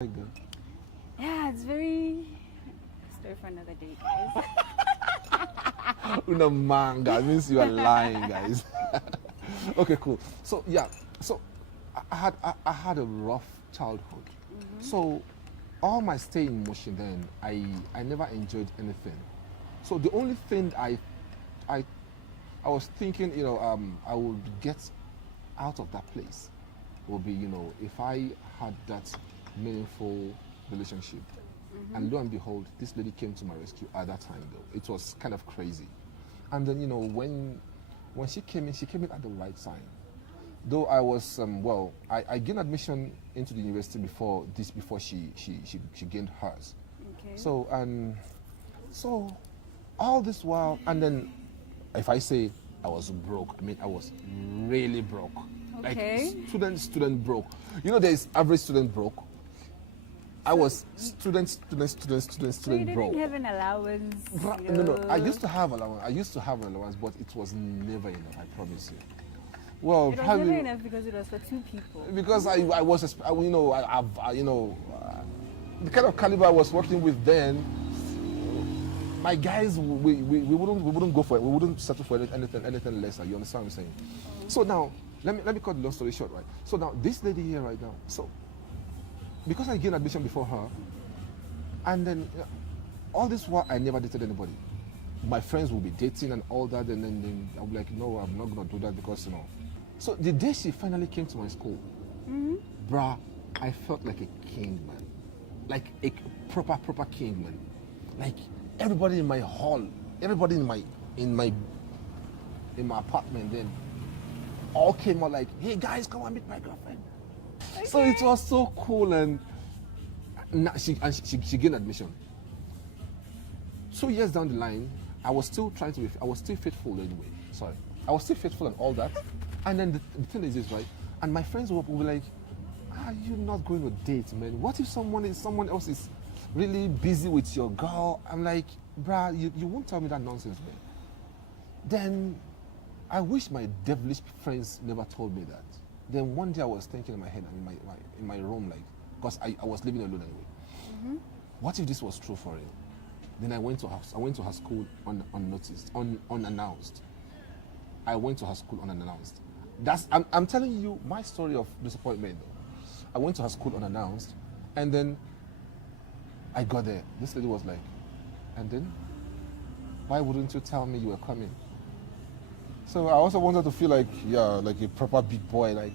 Like that. Yeah, it's very story for another day, guys. Una manga means you are lying, guys. Okay, cool. So yeah, so I had a rough childhood. So all my stay in motion then, I never enjoyed anything. So the only thing I I was thinking, I would get out of that place would be, if I had that meaningful relationship. And lo and behold, this lady came to my rescue at that time though. It was kind of crazy. And then, when she came in at the right time. Though I was, I gained admission into the university before she gained hers. Okay. So all this while, and then if I say I was broke, I mean I was really broke. Okay. Like student broke. There is average student broke. I was student So you broke. didn't have an allowance? No. I used to have an allowance, but it was never enough. I promise you. Well, It was probably never enough because it was for two people. because the kind of caliber I was working with then. My guys, we wouldn't go for it. We wouldn't settle for anything lesser. You understand what I'm saying? So now, let me cut the long story short, right? So now, this lady here right now. So because I gained admission before her, and then all this while I never dated anybody. My friends will be dating and all that, and then I'll be like, no, I'm not gonna do that because. So the day she finally came to my school, bruh, I felt like a king, man, like a proper king, man. Like everybody in my hall, everybody in my apartment, then all came out like, hey guys, come and meet my girlfriend. Okay. So it was so cool, and she gained admission. 2 years down the line, I was still faithful anyway. Sorry. I was still faithful and all that. And then the thing is this, right? And my friends will be like, are you not going to date, man? What if someone else is really busy with your girl? I'm like, bruh, you won't tell me that nonsense, man. Then I wish my devilish friends never told me that. Then one day I was thinking in my head, in my room, like, because I was living alone anyway. What if this was true for real? Then I went to her school unannounced. I went to her school unannounced. I'm telling you my story of disappointment though. I went to her school unannounced, and then I got there. This lady was like, and then why wouldn't you tell me you were coming? So I also wanted to feel like, like a proper big boy. Like,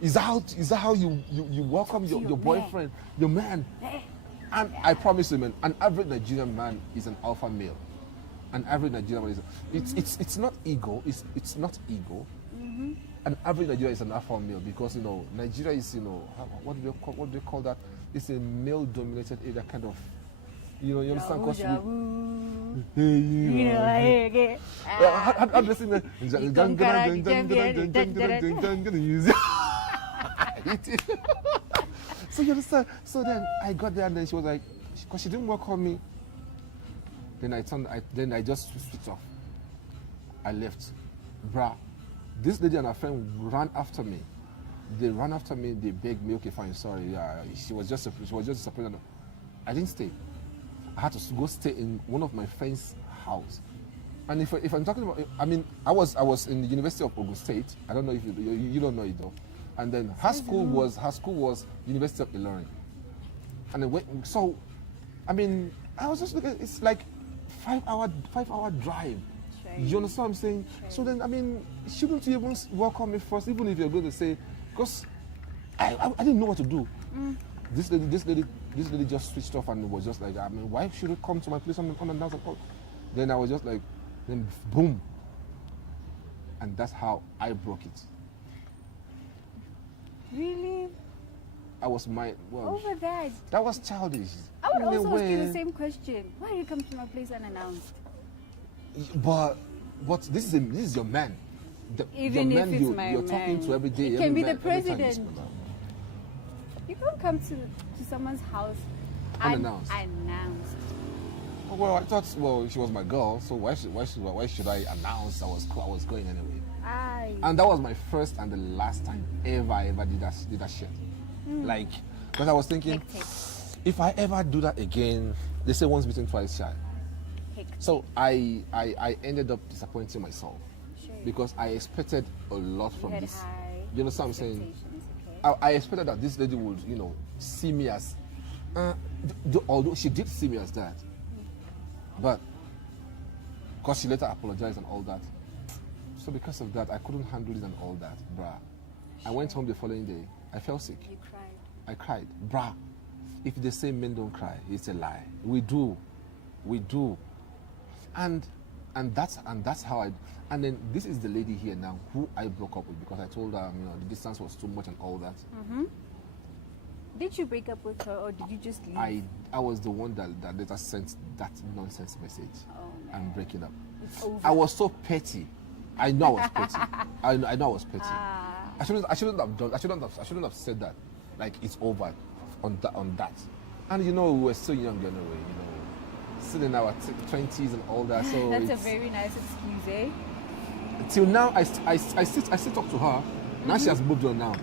is that how you welcome your boyfriend, your man? And I promise you, man, an average Nigerian man is an alpha male. An average Nigerian man it's not ego. It's not ego. An average Nigerian is an alpha male because Nigeria is what do they call that? It's a male-dominated area, kind of. You understand? How do you sing that? So you understand? So then I got there, and then she was like, because she didn't welcome me. Then I just switched off. I left. Bruh, this lady and her friend ran after me. They ran after me. They begged me, okay, fine, sorry. Yeah, she was just disappointed. I didn't stay. I had to go stay in one of my friend's house. And if I'm talking about, I was in the University of Ogun State. I don't know if you don't know it though. And then her school was University of Ilorin. And then I was just looking. It's like 5 hour drive. Train. You understand what I'm saying? Train. So then shouldn't you even welcome me first, even if you're going to say, because I didn't know what to do. This lady just switched off and was just like, why should you come to my place unannounced? Then I was just like, then boom. And that's how I broke it. Really? I was Over that. That was childish. I would also ask you the same question. Why did you come to my place unannounced? But this is your man. Even your if man it's my you're man. talking to every day. It every can be man, the every time president. You can't come to someone's house unannounced. unannounced. Well, I thought, she was my girl, so why should I announce I was going anyway? And that was my first and the last time ever I did that shit. Like, Because I was thinking, Hectic. if I ever do that again, they say once bitten, twice shy. Hectic. So I ended up disappointing myself Sure. because I expected a lot You from had this. high You understand what I'm saying? expectations, okay. I expected that this lady would, see me as, although she did see me as that, but because she later apologized and all that. So because of that, I couldn't handle it and all that, bruh. I went home the following day. I fell sick. You cried. I cried, bruh. If they say men don't cry, it's a lie. We do, and that's how I. And then this is the lady here now who I broke up with because I told her, the distance was too much and all that. Did you break up with her or did you just leave? I was the one that later sent that nonsense message. Oh, man. I'm breaking up. It's over. I was so petty. I know I was petty. I know I was petty. Ah. I shouldn't have done. I shouldn't have said that. Like it's over on that. And we were still young anyway. Still in our 20s and all that. So That's a very nice excuse, eh? till now, I still talk to her. Now she has moved on now.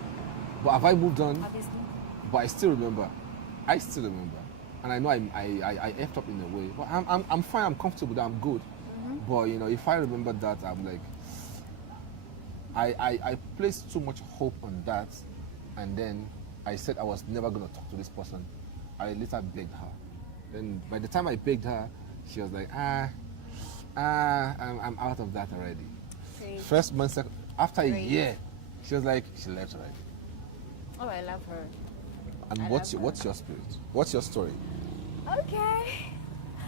But have I moved on? Obviously. But I still remember. And I know I effed up in a way. But I'm fine. I'm comfortable. I'm good. But if I remember that, I'm like, I placed too much hope on that, and then I said I was never gonna talk to this person. I later begged her. Then by the time I begged her, she was like, I'm out of that already. Great. First month, after a Great. year, she was like, she left already. Oh, I love her. And I what's love your spirit? What's your story Okay.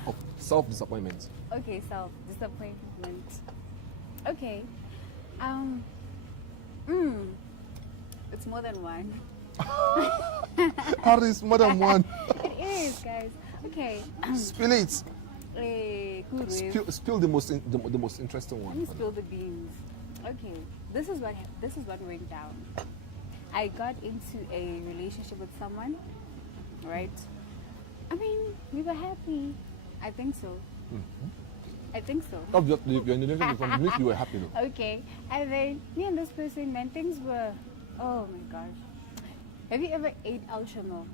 of self-disappointment? Okay, self-disappointment. Okay. It's more than one. How is more than one? It is, guys. Okay. Spill it. Good way. Spill the most interesting Let me one. spill the beans. Okay, this is what went down. I got into a relationship with someone, right? I mean, we were happy. I think so. I think so. Obviously, you're in the relationship with someone, you were happy though. Okay, and then me and this person, man, things were, oh my gosh. Have you ever ate ultra milk?